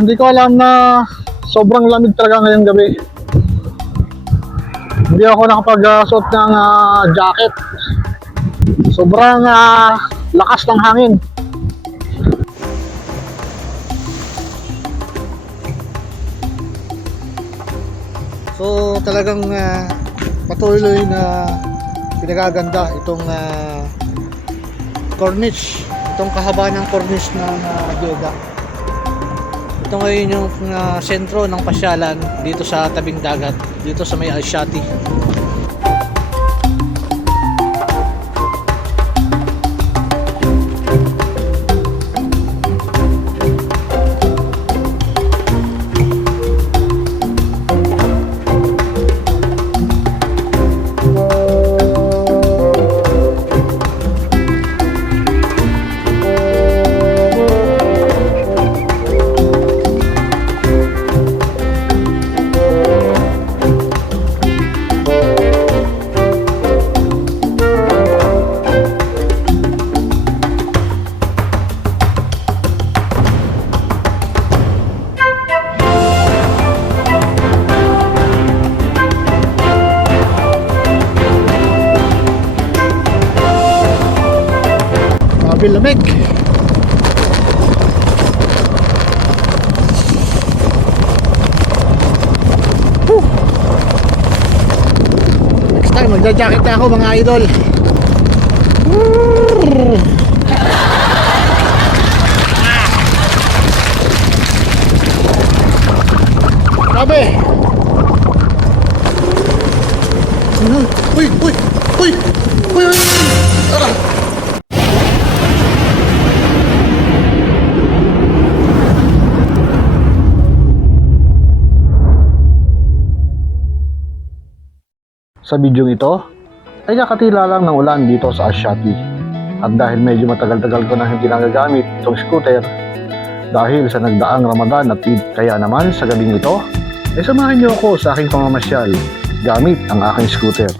Hindi ko alam na sobrang lamig talaga ngayong gabi. Hindi ako nakapag-suot ng jacket. Sobrang lakas ng hangin. So talagang patuloy na pinagaganda itong corniche, itong kahaba ng corniche ng Jeddah. Ito ngayon yung sentro ng pasyalan dito sa tabing dagat, dito sa may Al-Shati. Lamig. Next time magja-jacket na ako mga idol. Grabe. Uy, uy, uy, uy, uy. Sa bidyong ito ay nakatila lang ng ulan dito sa Al-Shati. At dahil medyo matagal-tagal ko na hindi nagagamit itong scooter dahil sa nagdaang Ramadan at Eid, kaya naman sa gabing ito ay samahan niyo ako sa aking pamamasyal gamit ang aking scooter.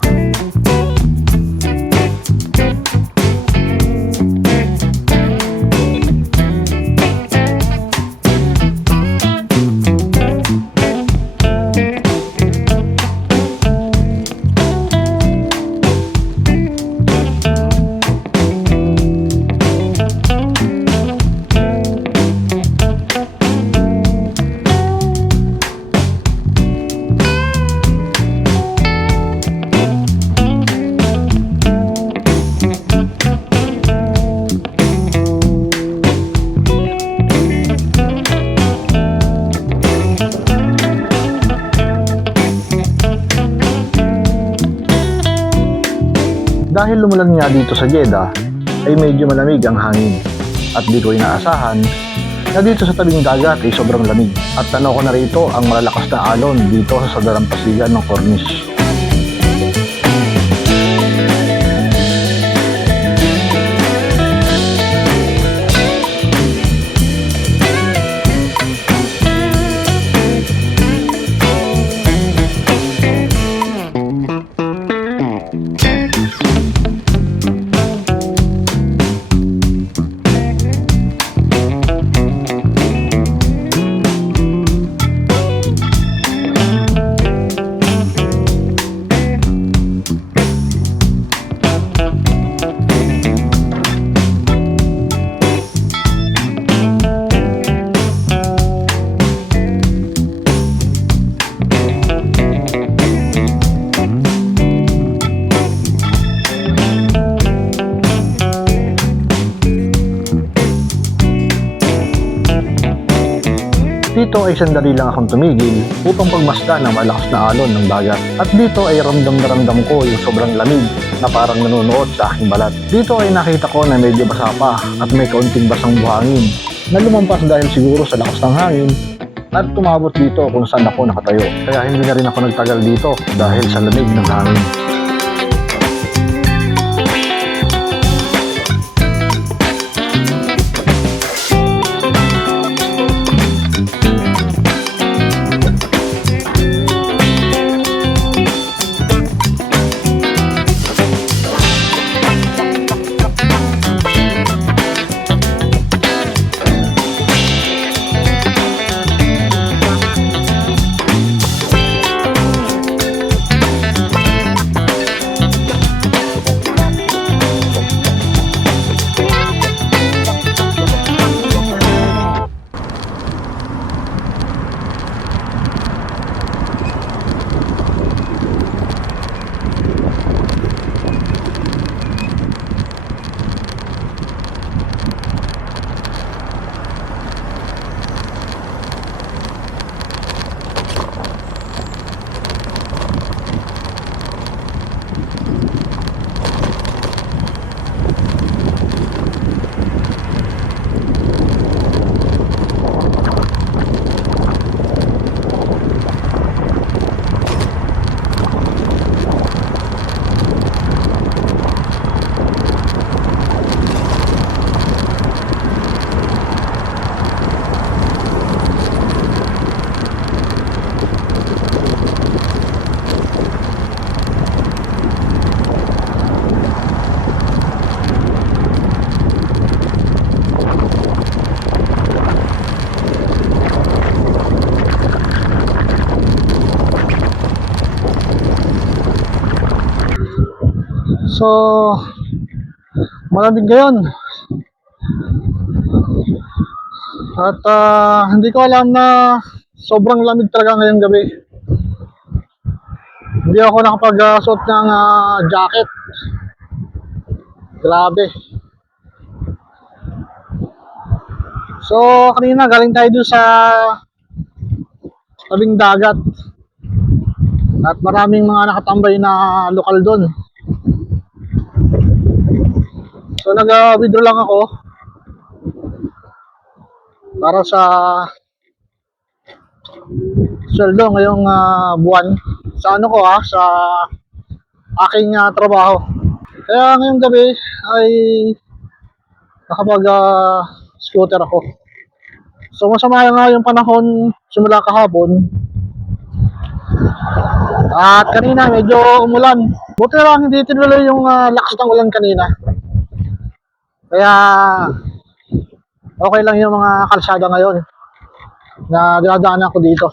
Dahil lumulan nga dito sa Jeddah, ay medyo malamig ang hangin. At di ko inaasahan na dito sa tabing dagat ay sobrang lamig. At tanaw ko na rito ang malalakas na alon dito sa dalampasigan ng corniche. Dito ay sandali lang akong tumigil upang pagmasdan ng malakas na alon ng dagat. At dito ay ramdam na ramdam ko yung sobrang lamig na parang nanunuot sa aking balat. Dito ay nakita ko na medyo basa pa at may kaunting basang buhangin na lumampas dahil siguro sa lakas ng hangin at tumabot dito kung saan ako nakatayo. Kaya hindi na rin ako nagtagal dito dahil sa lamig ng hangin. So, malamig ngayon. At hindi ko alam na sobrang lamig talaga ngayong gabi. Hindi ako nakapag-suot ng jacket. Grabe. So, kanina galing tayo dun sa tabing dagat. At maraming mga nakatambay na lokal doon. So nag-withdraw lang ako para sa sweldo ngayong buwan sa ano ko sa aking trabaho. Kaya ngayong gabi ay nakapag scooter ako. So masama nga yung panahon simula kahapon. At kanina medyo umulan. Buti na lang hindi tinuloy yung lakas ng ulan kanina. Kaya okay lang yung mga kalsada ngayon na dinadaanan ko dito.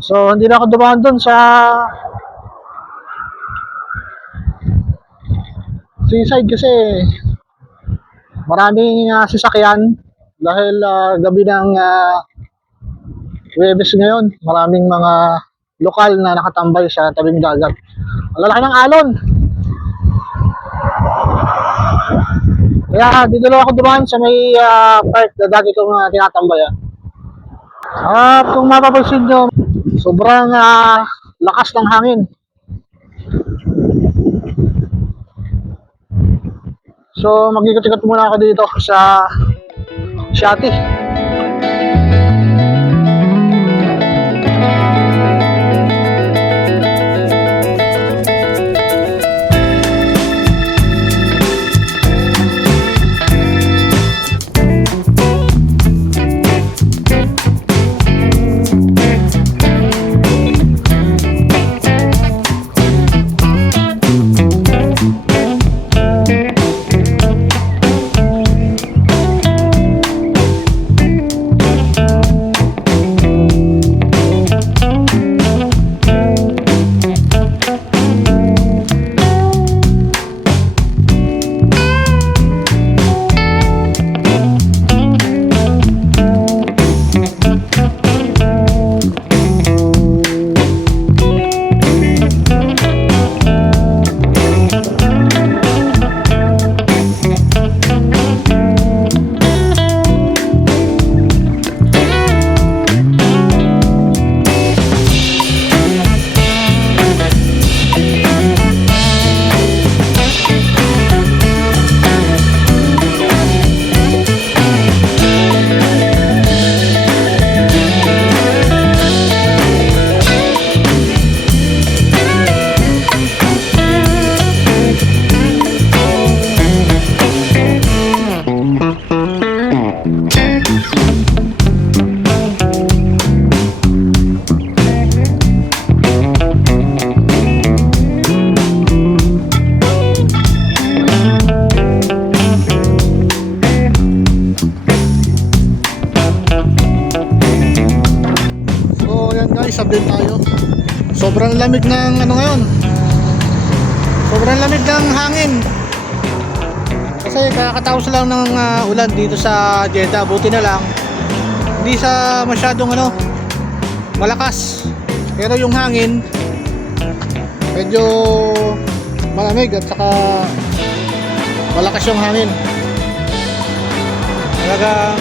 So hindi na ako dumaan doon sa seaside kasi maraming sasakyan dahil gabi ng Huwebes ngayon. Maraming mga lokal na nakatambay sa tabing dagat. Ang lalaki ng alon. Kaya dito lang ako dumaan sa may park na dati kong tinatambayan. At kung mapapansin nyo, sobrang lakas ng hangin. So mag-ikot-ikot muna ako dito sa Shati. Update tayo. Sobrang lamig ng ano ngayon. Sobrang lamig ng hangin. Kasi kakatapos lang ng ulan dito sa Jeddah. Buti na lang hindi sa masyadong malakas. Pero yung hangin medyo malamig at saka malakas yung hangin. Talagang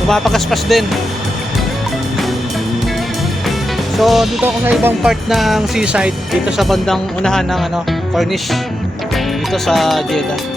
pumapagaspas din. So dito ako sa ibang part ng seaside, dito sa bandang unahan ng Corniche dito sa Jeddah.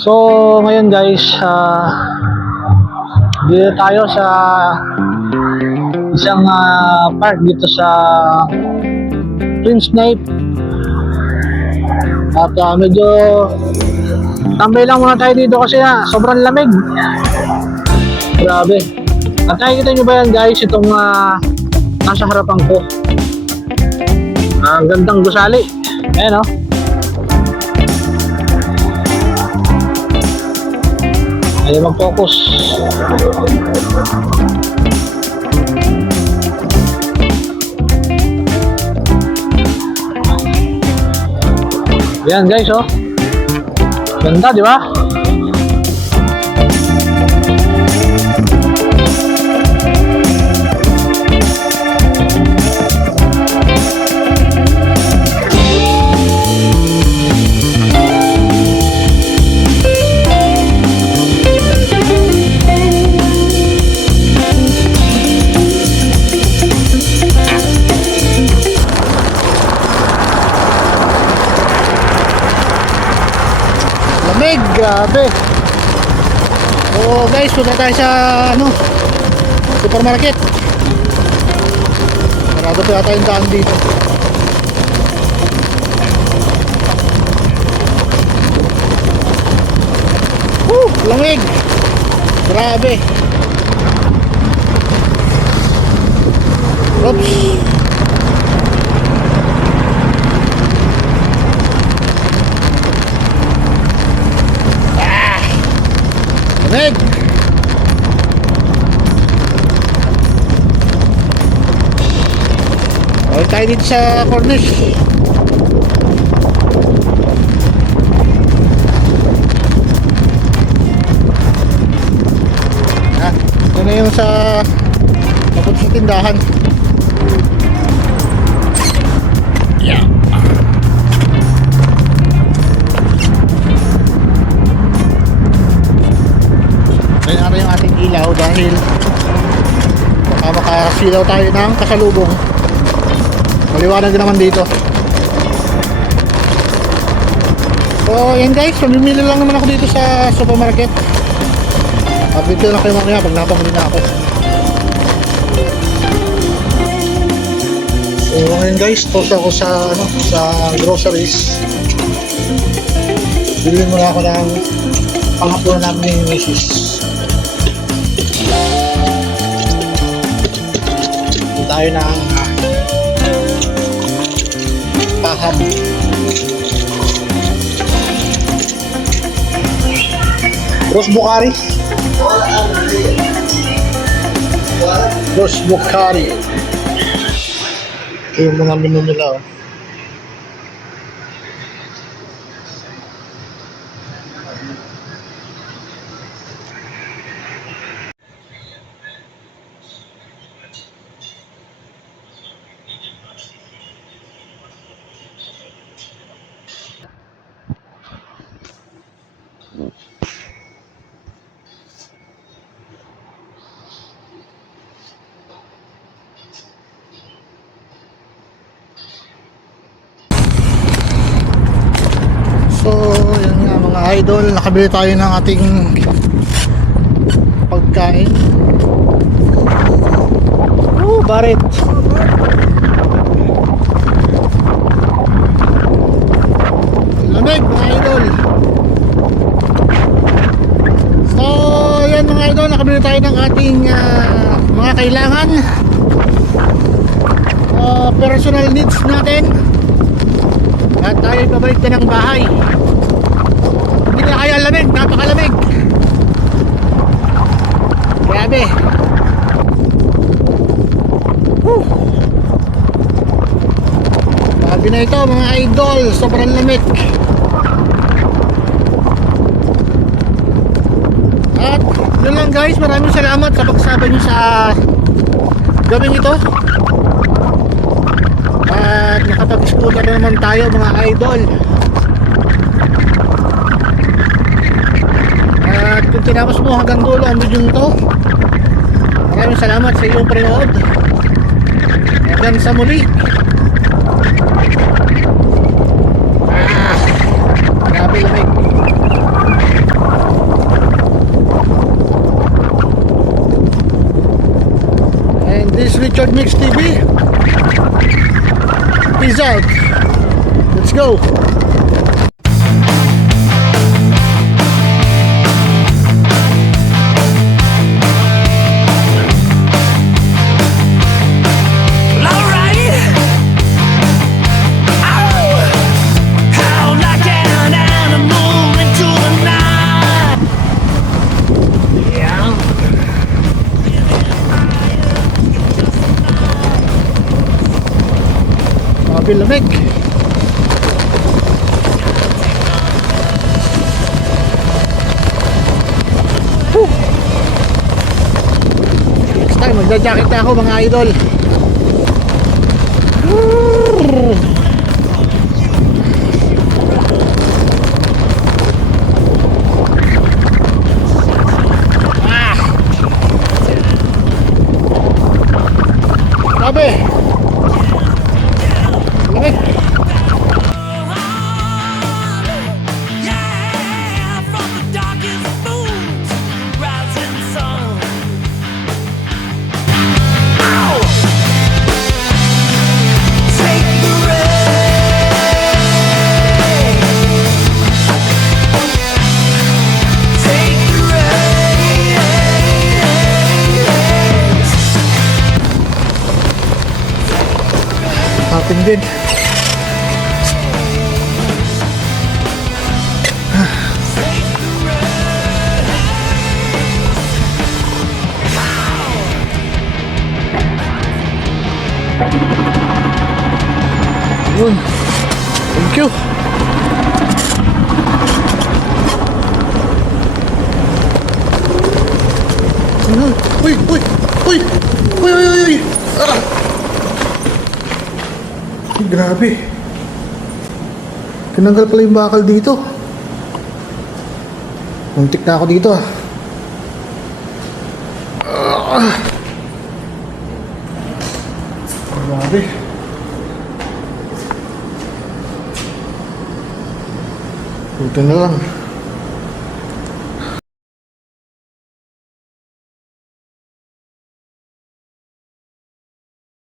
So, ngayon guys, dito tayo sa isang park dito sa Prince Knight. At medyo tambay lang muna tayo dito kasi sobrang lamig. Grabe. At nakikita nyo ba yan guys, itong nasa harapan ko. Ang gandang gusali. Ayan o. Ayaw mag-focus. Ayan guys oh. Ganda di ba? Lamig, grabe. So guys, punta tayo sa supermarket. Marado pa yata yung daan dito. Lamig. Grabe. Oops. Lamig! Okay tayo dito sa Cornish. Ito na yung sa papunta sa tindahan. Yeah. Kaya yung ating ilaw dahil baka makasilaw tayo ng kasalubong. Maliwanag naman dito. So yan guys, mamimili lang naman ako dito sa supermarket. Update ko lang kayo mamaya pag napamili na ako. So ngayon guys, post ako sa groceries. Bilhin muna ako ng panghapunan namin ni Mrs. Tayo ng paham. Rose Bukhari. Rose Bukhari. Ito yung mga menu nila. So, yan nga mga idol, nakabili tayo ng ating pagkain. Oh, barit. Lamig mga idol. So, yan mga idol, nakabili tayo ng ating mga kailangan. Personal needs natin. At tayo pabalik na ng bahay. Hindi na kaya lamig, napakalamig. Grabe. Grabe na ito mga idol, sobrang lamig. At yun lang guys, maraming salamat sa pagsabay nyo sa gawin ito. At nakapag-scooter na naman tayo mga idol. At kung tinapos mo hanggang dulo ang video nito, maraming salamat sa iyong panonood. Hanggang sa muli. Grabe lamig. This is Richard Mix TV. Peace out. Let's go. Lamig. Next time magja-jacket na ako mga idol. Grabe. Lamig. Atin din. Yun. Thank you. Uy! Uy! Uy! Uy! Uy! Uy! Ah! Grabe. Tinanggal pala yung bakal dito. Muntik na ako dito ah. Grabe. Buti na lang.